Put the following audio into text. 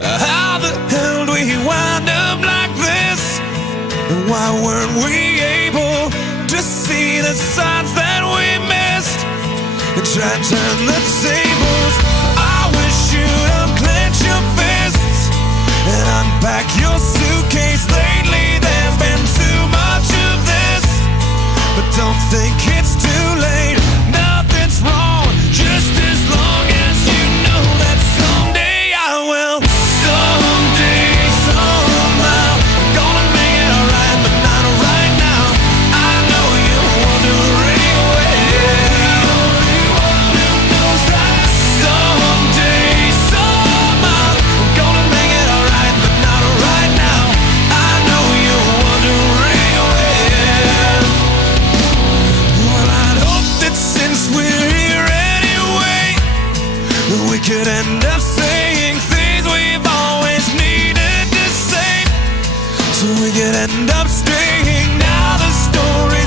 How the hell do we wind up like this? And why weren't we able to see the signs that we missed and try and turn the tables? I wish you'd unclench your fists and unpack your suitcase. Lately there's been too much of this, but don't think it's too late. Nothing's wrong, just as long as you know that someday I will. Someday, somehow, gonna make it alright, but not right now. I know you're wondering who knows that. Someday, somehow, gonna make it alright, but not right now. I know you're wondering well, I'd hope that since we're here anyway, we could end up saying things we've always needed to say, so we could end up staying. Now the story